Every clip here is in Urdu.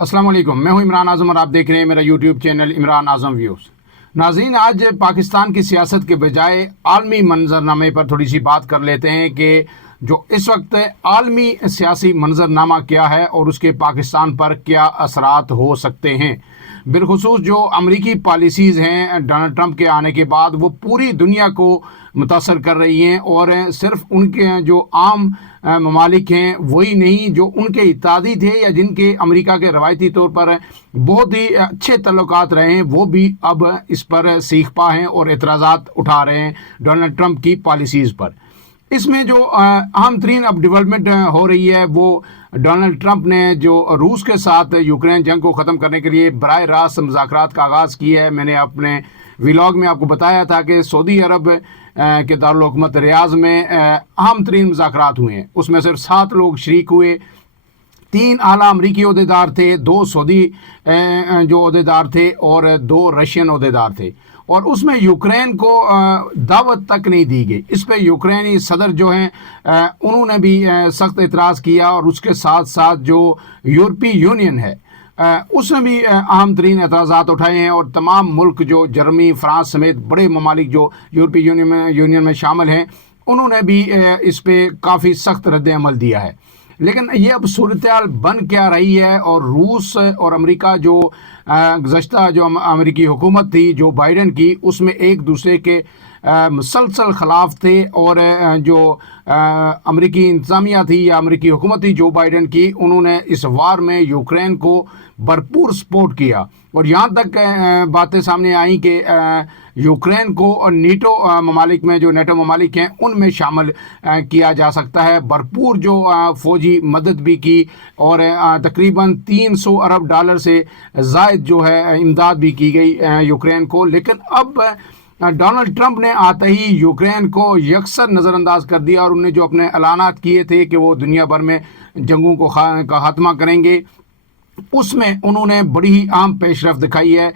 السلام علیکم، میں ہوں عمران اعظم اور آپ دیکھ رہے ہیں میرا یوٹیوب چینل عمران اعظم ویوز۔ ناظرین، آج پاکستان کی سیاست کے بجائے عالمی منظرنامے پر تھوڑی سی بات کر لیتے ہیں کہ جو اس وقت عالمی سیاسی منظرنامہ کیا ہے اور اس کے پاکستان پر کیا اثرات ہو سکتے ہیں۔ بالخصوص جو امریکی پالیسیز ہیں ڈونلڈ ٹرمپ کے آنے کے بعد، وہ پوری دنیا کو متاثر کر رہی ہیں، اور صرف ان کے جو عام ممالک ہیں وہی نہیں، جو ان کے اتحادی تھے یا جن کے امریکہ کے روایتی طور پر بہت ہی اچھے تعلقات رہے ہیں، وہ بھی اب اس پر سیخ پا ہیں اور اعتراضات اٹھا رہے ہیں ڈونلڈ ٹرمپ کی پالیسیز پر۔ اس میں جو اہم ترین اب ڈیولپمنٹ ہو رہی ہے، وہ ڈونلڈ ٹرمپ نے جو روس کے ساتھ یوکرین جنگ کو ختم کرنے کے لیے براہ راست مذاکرات کا آغاز کیا ہے۔ میں نے اپنے ولاگ میں آپ کو بتایا تھا کہ سعودی عرب کے دارالحکومت ریاض میں اہم ترین مذاکرات ہوئے ہیں۔ اس میں صرف 7 لوگ شریک ہوئے، 3 اعلیٰ امریکی عہدیدار تھے، 2 سعودی جو عہدیدار تھے اور 2 رشین عہدیدار تھے، اور اس میں یوکرین کو دعوت تک نہیں دی گئی۔ اس پہ یوکرینی صدر جو ہیں انہوں نے بھی سخت اعتراض کیا، اور اس کے ساتھ ساتھ جو یورپی یونین ہے اس نے بھی اہم ترین اعتراضات اٹھائے ہیں، اور تمام ملک جو جرمنی، فرانس سمیت بڑے ممالک جو یورپی یونین میں شامل ہیں، انہوں نے بھی اس پہ کافی سخت رد عمل دیا ہے۔ لیکن یہ اب صورتحال بن کیا رہی ہے، اور روس اور امریکہ جو گزشتہ جو امریکی حکومت تھی جو بائیڈن کی، اس میں ایک دوسرے کے مسلسل خلاف تھے، اور جو امریکی انتظامیہ تھی یا امریکی حکومت تھی جو بائیڈن کی، انہوں نے اس وار میں یوکرین کو بھرپور سپورٹ کیا، اور یہاں تک باتیں سامنے آئیں کہ یوکرین کو نیٹو ممالک میں، جو نیٹو ممالک ہیں ان میں شامل کیا جا سکتا ہے۔ بھرپور جو فوجی مدد بھی کی، اور تقریباً $300 ارب سے زائد جو ہے امداد بھی کی گئی یوکرین کو۔ لیکن اب ڈونلڈ ٹرمپ نے آتے ہی یوکرین کو یکسر نظر انداز کر دیا، اور انہوں نے جو اپنے اعلانات کیے تھے کہ وہ دنیا بھر میں جنگوں کا خاتمہ کریں گے، اس میں انہوں نے بڑی ہی اہم پیش رفت دکھائی ہے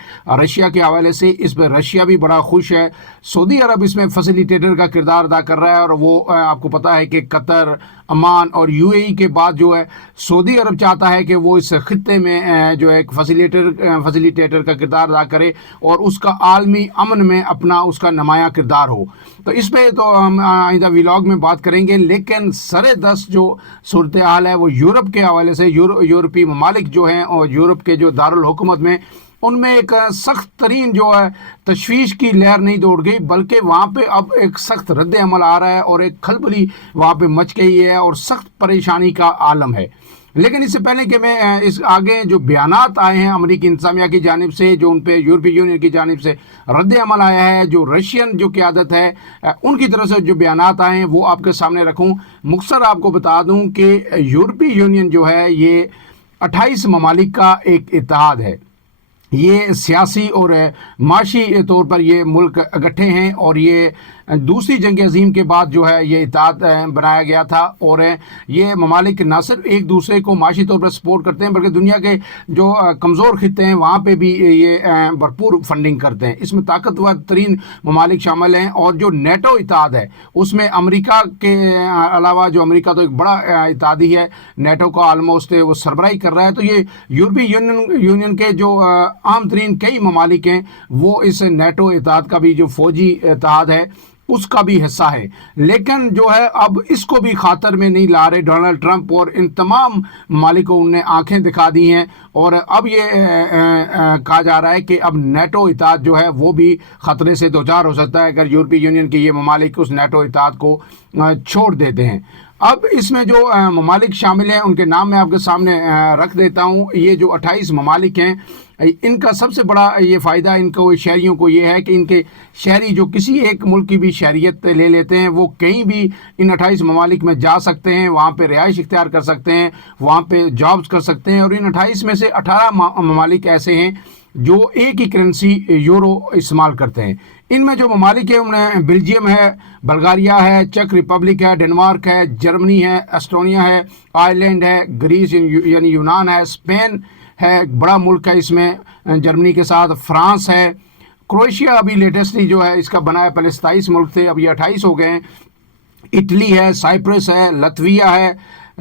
رشیا کے حوالے سے۔ اس پہ رشیا بھی بڑا خوش ہے۔ سعودی عرب اس میں فیسیلیٹیٹر کا کردار ادا کر رہا ہے، اور وہ آپ کو پتہ ہے کہ قطر، عمان اور UAE کے بعد جو ہے سعودی عرب چاہتا ہے کہ وہ اس خطے میں جو ہے ایک فیسیلیٹیٹر کا کردار ادا کرے، اور اس کا عالمی امن میں اپنا اس کا نمایاں کردار ہو۔ تو اس پہ تو ہم آئندہ ولاگ میں بات کریں گے، لیکن سر دست جو صورتحال ہے وہ یورپ کے حوالے سے، یورپی ممالک جو ہیں اور یورپ کے جو دارالحکومت میں، ان میں ایک سخت ترین جو ہے تشویش کی لہر نہیں دوڑ گئی، بلکہ وہاں پہ اب ایک سخت رد عمل آ رہا ہے، اور ایک کھلبلی وہاں پہ مچ گئی ہے، اور سخت پریشانی کا عالم ہے۔ لیکن اس سے پہلے کہ میں اس آگے جو بیانات آئے ہیں امریکی انتظامیہ کی جانب سے، جو ان پہ یورپی یونین کی جانب سے رد عمل آیا ہے، جو رشین جو قیادت ہے ان کی طرف سے جو بیانات آئے ہیں، وہ آپ کے سامنے رکھوں۔ مختصر آپ کو بتا دوں کہ یورپی یونین جو ہے یہ 28 ممالک کا ایک اتحاد ہے۔ یہ سیاسی اور معاشی طور پر یہ ملک اکٹھے ہیں، اور یہ دوسری جنگ عظیم کے بعد جو ہے یہ اتحاد بنایا گیا تھا، اور یہ ممالک نہ صرف ایک دوسرے کو معاشی طور پر سپورٹ کرتے ہیں، بلکہ دنیا کے جو کمزور خطے ہیں وہاں پہ بھی یہ بھرپور فنڈنگ کرتے ہیں۔ اس میں طاقتور ترین ممالک شامل ہیں، اور جو نیٹو اتحاد ہے اس میں امریکہ کے علاوہ، جو امریکہ تو ایک بڑا اتحادی ہے، نیٹو کا آلموسٹ وہ سربراہی کر رہا ہے، تو یہ یورپی یونین کے جو اہم ترین کئی ممالک ہیں وہ اس نیٹو اتحاد کا بھی جو فوجی اتحاد ہے اس کا بھی حصہ ہے۔ لیکن جو ہے اب اس کو بھی خاطر میں نہیں لا رہے ڈونلڈ ٹرمپ، اور ان تمام ممالک کو انہوں نے آنکھیں دکھا دی ہیں، اور اب یہ کہا جا رہا ہے کہ اب نیٹو اتحاد جو ہے وہ بھی خطرے سے دوچار ہو سکتا ہے اگر یورپی یونین کے یہ ممالک اس نیٹو اتحاد کو چھوڑ دیتے ہیں۔ اب اس میں جو ممالک شامل ہیں ان کے نام میں آپ کے سامنے رکھ دیتا ہوں۔ یہ جو 28 ممالک ہیں، ان کا سب سے بڑا یہ فائدہ ان کو شہریوں کو یہ ہے کہ ان کے شہری جو کسی ایک ملک کی بھی شہریت لے لیتے ہیں، وہ کہیں بھی ان 28 ممالک میں جا سکتے ہیں، وہاں پہ رہائش اختیار کر سکتے ہیں، وہاں پہ جابز کر سکتے ہیں، اور ان 28 میں سے 18 ممالک ایسے ہیں جو ایک ہی کرنسی یورو استعمال کرتے ہیں۔ ان میں جو ممالک ہیں ان میں بیلجیم ہے، بلغاریہ ہے، چیک ریپبلک ہے، ڈنمارک ہے، جرمنی ہے، ایسٹونیا ہے، آئرلینڈ ہے، گریس یعنی یونان ہے، اسپین ہے، بڑا ملک ہے اس میں جرمنی کے ساتھ، فرانس ہے، کروشیا ابھی لیٹسٹلی جو ہے اس کا بنا ہے، پہلے 27 ملک تھے اب یہ 28 ہو گئے ہیں، اٹلی ہے، سائپرس ہے، لتویا ہے،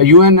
UN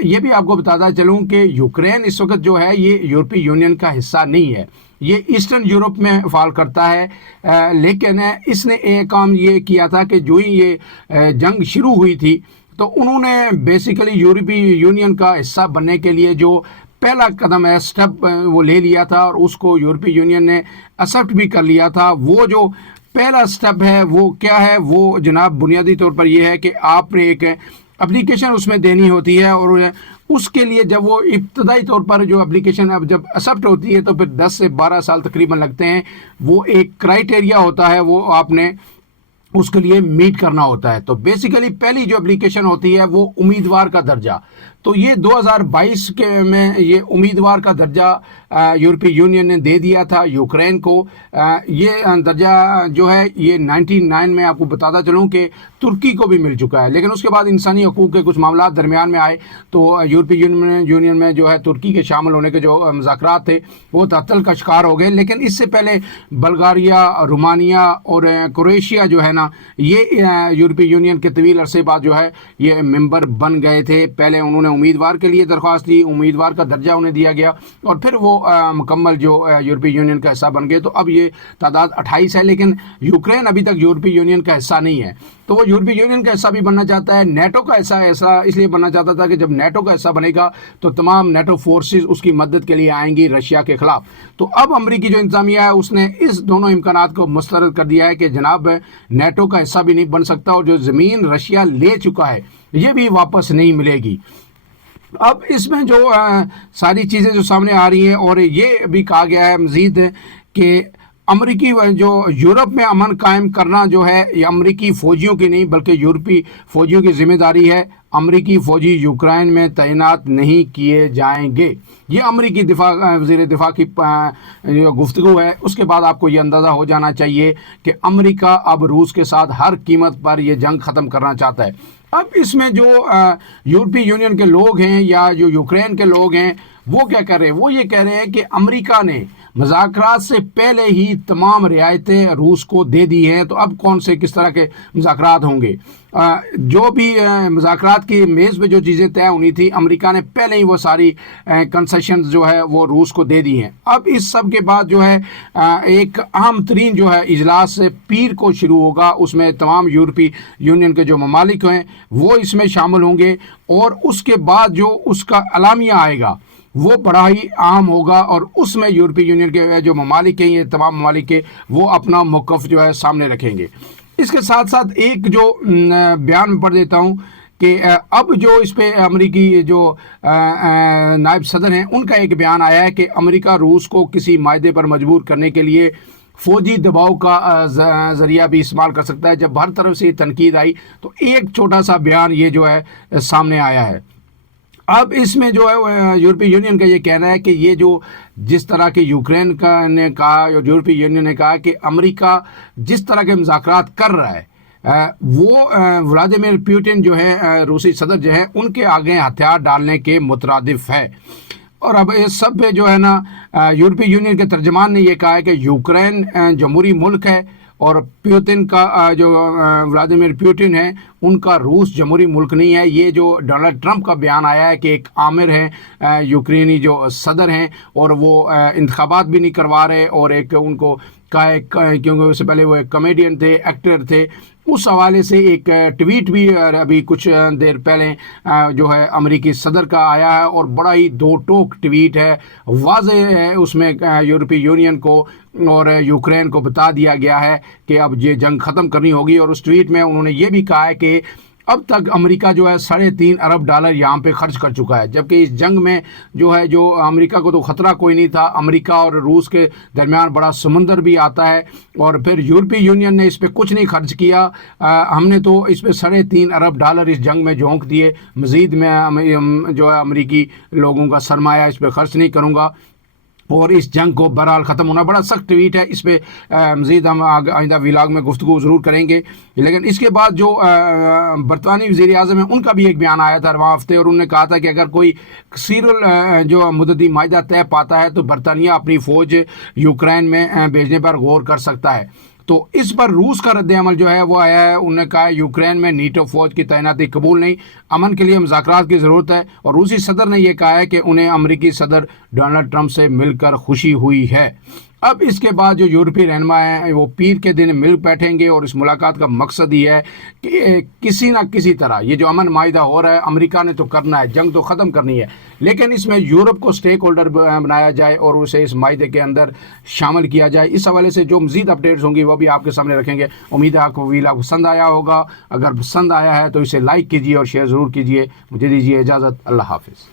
یہ بھی آپ کو بتاتا چلوں کہ یوکرین اس وقت جو ہے یہ یورپی یونین کا حصہ نہیں ہے، یہ ایسٹرن یورپ میں فال کرتا ہے، لیکن اس نے ایک کام یہ کیا تھا کہ جو ہی یہ جنگ شروع ہوئی تھی تو انہوں نے بیسیکلی یورپی یونین کا حصہ بننے کے لیے جو پہلا قدم ہے، سٹیپ وہ لے لیا تھا اور اس کو یورپی یونین نے ایکسیپٹ بھی کر لیا تھا۔ وہ جو پہلا سٹیپ ہے وہ کیا ہے؟ وہ جناب بنیادی طور پر یہ ہے کہ آپ نے ایک اپلیکیشن اس میں دینی ہوتی ہے، اور اس کے لیے جب وہ ابتدائی طور پر جو اپلیکیشن اب جب ایکسیپٹ ہوتی ہے تو پھر 10 سے 12 سال تقریباً لگتے ہیں۔ وہ ایک کرائٹیریا ہوتا ہے، وہ آپ نے اس کے لیے میٹ کرنا ہوتا ہے۔ تو بیسیکلی پہلی جو اپلیکیشن ہوتی ہے وہ امیدوار کا درجہ، تو یہ 2022 کے میں یہ امیدوار کا درجہ یورپی یونین نے دے دیا تھا یوکرین کو۔ یہ درجہ جو ہے یہ 99 میں آپ کو بتاتا چلوں کہ ترکی کو بھی مل چکا ہے، لیکن اس کے بعد انسانی حقوق کے کچھ معاملات درمیان میں آئے تو یورپی یونین میں جو ہے ترکی کے شامل ہونے کے جو مذاکرات تھے وہ تعطل کا شکار ہو گئے۔ لیکن اس سے پہلے بلغاریہ، رومانیہ اور کروشیا جو ہے نا، یہ یورپی یونین کے طویل عرصے بعد جو ہے یہ ممبر بن گئے تھے۔ پہلے انہوں نے امیدوار کے لیے درخواست دی، امیدوار کا درجہ انہیں دیا گیا اور پھر وہ مکمل جو یورپی یونین کا حصہ بن گئے۔ تو اب یہ تعداد 28 ہے، لیکن یوکرین ابھی تک یورپی یونین کا حصہ نہیں ہے۔ تو وہ یورپی یونین کا حصہ بھی بننا چاہتا ہے، نیٹو کا حصہ اس لیے بننا چاہتا تھا کہ جب نیٹو کا حصہ بنے گا تو تمام نیٹو فورسز اس کی مدد کے لیے آئیں گی رشیا کے خلاف۔ تو اب امریکی جو انتظامیہ ہے اس نے اس دونوں امکانات کو مسترد کر دیا ہے کہ جناب نیٹو کا حصہ بھی نہیں بن سکتا، اور جو زمین رشیا لے چکا ہے یہ بھی واپس نہیں ملے گی۔ اب اس میں جو ساری چیزیں جو سامنے آ رہی ہیں، اور یہ بھی کہا گیا ہے مزید کہ امریکی جو یورپ میں امن قائم کرنا جو ہے یہ امریکی فوجیوں کی نہیں بلکہ یورپی فوجیوں کی ذمہ داری ہے۔ امریکی فوجی یوکرین میں تعینات نہیں کیے جائیں گے، یہ امریکی وزیر دفاع کی جو گفتگو ہے۔ اس کے بعد آپ کو یہ اندازہ ہو جانا چاہیے کہ امریکہ اب روس کے ساتھ ہر قیمت پر یہ جنگ ختم کرنا چاہتا ہے۔ اب اس میں جو یورپی یونین کے لوگ ہیں یا جو یوکرین کے لوگ ہیں وہ کیا کر رہے ہیں؟ وہ یہ کہہ رہے ہیں کہ امریکہ نے مذاکرات سے پہلے ہی تمام رعایتیں روس کو دے دی ہیں، تو اب کون سے کس طرح کے مذاکرات ہوں گے؟ جو بھی مذاکرات کی میز پہ جو چیزیں طے ہونی تھی امریکہ نے پہلے ہی وہ ساری کنسیشنز جو ہے وہ روس کو دے دی ہیں۔ اب اس سب کے بعد جو ہے ایک اہم ترین جو ہے اجلاس پیر کو شروع ہوگا، اس میں تمام یورپی یونین کے جو ممالک ہیں وہ اس میں شامل ہوں گے، اور اس کے بعد جو اس کا اعلامیہ آئے گا وہ بڑا ہی اہم ہوگا، اور اس میں یورپی یونین کے جو ممالک ہیں یہ تمام ممالک کے وہ اپنا موقف جو ہے سامنے رکھیں گے۔ اس کے ساتھ ساتھ ایک جو بیان میں پڑھ دیتا ہوں کہ اب جو اس پہ امریکی جو نائب صدر ہیں ان کا ایک بیان آیا ہے کہ امریکہ روس کو کسی معاہدے پر مجبور کرنے کے لیے فوجی دباؤ کا ذریعہ بھی استعمال کر سکتا ہے۔ جب ہر طرف سے یہ تنقید آئی تو ایک چھوٹا سا بیان یہ جو ہے سامنے آیا ہے۔ اب اس میں جو ہے یورپی یونین کا یہ کہنا ہے کہ یہ جو جس طرح کے یوکرین نے کہا، یورپی یونین نے کہا کہ امریکہ جس طرح کے مذاکرات کر رہا ہے وہ ولادیمیر پوٹن جو ہے روسی صدر جو ہے ان کے آگے ہتھیار ڈالنے کے مترادف ہے۔ اور اب اس سب پہ جو ہے نا یورپی یونین کے ترجمان نے یہ کہا ہے کہ یوکرین جمہوری ملک ہے، اور پیوتن کا جو ولادیمیر پوٹن ہے ان کا روس جمہوری ملک نہیں ہے۔ یہ جو ڈونلڈ ٹرمپ کا بیان آیا ہے کہ ایک آمر ہے یوکرینی جو صدر ہیں اور وہ انتخابات بھی نہیں کروا رہے، اور ایک ان کو کیونکہ اس سے پہلے وہ ایک کامیڈین تھے، ایکٹر تھے، اس حوالے سے ایک ٹویٹ بھی ابھی کچھ دیر پہلے جو ہے امریکی صدر کا آیا ہے، اور بڑا ہی دو ٹوک ٹویٹ ہے، واضح ہے اس میں یورپی یونین کو اور یوکرین کو بتا دیا گیا ہے کہ اب یہ جنگ ختم کرنی ہوگی۔ اور اس ٹویٹ میں انہوں نے یہ بھی کہا ہے کہ اب تک امریکہ جو ہے $3.5 ارب یہاں پہ خرچ کر چکا ہے، جبکہ اس جنگ میں جو ہے جو امریکہ کو تو خطرہ کوئی نہیں تھا، امریکہ اور روس کے درمیان بڑا سمندر بھی آتا ہے، اور پھر یورپی یونین نے اس پہ کچھ نہیں خرچ کیا۔ ہم نے تو اس پہ $3.5 ارب اس جنگ میں جھونک دیے، مزید میں جو ہے امریکی لوگوں کا سرمایہ اس پہ خرچ نہیں کروں گا، اور اس جنگ کو بہرحال ختم ہونا۔ بڑا سخت ٹویٹ ہے، اس پہ مزید ہم آئندہ ویلاگ میں گفتگو ضرور کریں گے۔ لیکن اس کے بعد جو برطانوی وزیر اعظم ہیں ان کا بھی ایک بیان آیا تھا رواں ہفتے، اور انہوں نے کہا تھا کہ اگر کوئی کثیر جو مدتی معاہدہ طے پاتا ہے تو برطانیہ اپنی فوج یوکرین میں بھیجنے پر غور کر سکتا ہے۔ تو اس پر روس کا رد عمل جو ہے وہ آیا ہے. انہوں نے کہا ہے یوکرین میں نیٹو فوج کی تعیناتی قبول نہیں, امن کے لیے مذاکرات کی ضرورت ہے. اور روسی صدر نے یہ کہا ہے کہ انہیں امریکی صدر ڈونلڈ ٹرمپ سے مل کر خوشی ہوئی ہے. اب اس کے بعد جو یورپی رہنما ہیں وہ پیر کے دن مل بیٹھیں گے, اور اس ملاقات کا مقصد یہ ہے کہ کسی نہ کسی طرح یہ جو امن معاہدہ ہو رہا ہے امریکہ نے تو کرنا ہے, جنگ تو ختم کرنی ہے, لیکن اس میں یورپ کو سٹیک ہولڈر بنایا جائے اور اسے اس معاہدے کے اندر شامل کیا جائے. اس حوالے سے جو مزید اپڈیٹس ہوں گی وہ بھی آپ کے سامنے رکھیں گے. امید ہے آپ کو ویلا پسند آیا ہوگا. اگر پسند آیا ہے تو اسے لائک کیجیے اور شیئر ضرور کیجیے. مجھے دیجیے اجازت. اللہ حافظ.